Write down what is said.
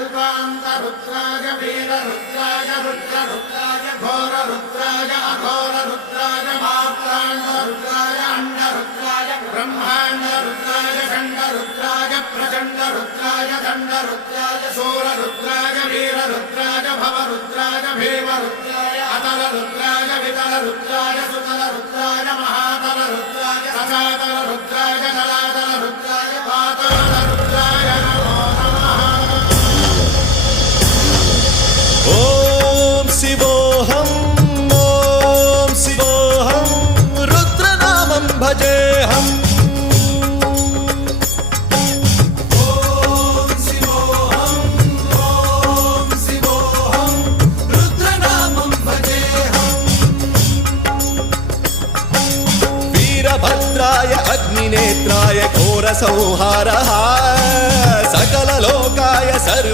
कल्पान्तरुद्राय वीररुद्राय रुद्ररुद्राय घोररुद्राय अघोररुद्राय मात्राण्डरुद्राय अण्डरुद्राय ब्रह्माण्डरुद्राय षण्डरुद्राय प्रचण्डरुद्राय दण्डरुद्राय शूररुद्राय वीररुद्राय भवरुद्राय भीमरुद्राय अतलरुद्राय वितलरुद्राय सुतलरुद्राय महातलरुद्राय रसातलरुद्राय जलातलरुद्राय पातालरुद्राय नमो नमः। ॐ शिवोऽहं रुद्रनामं भजेऽहम्। वीरभद्राय अग्निनेत्राय घोरसंहारः सकललोकाय सर्व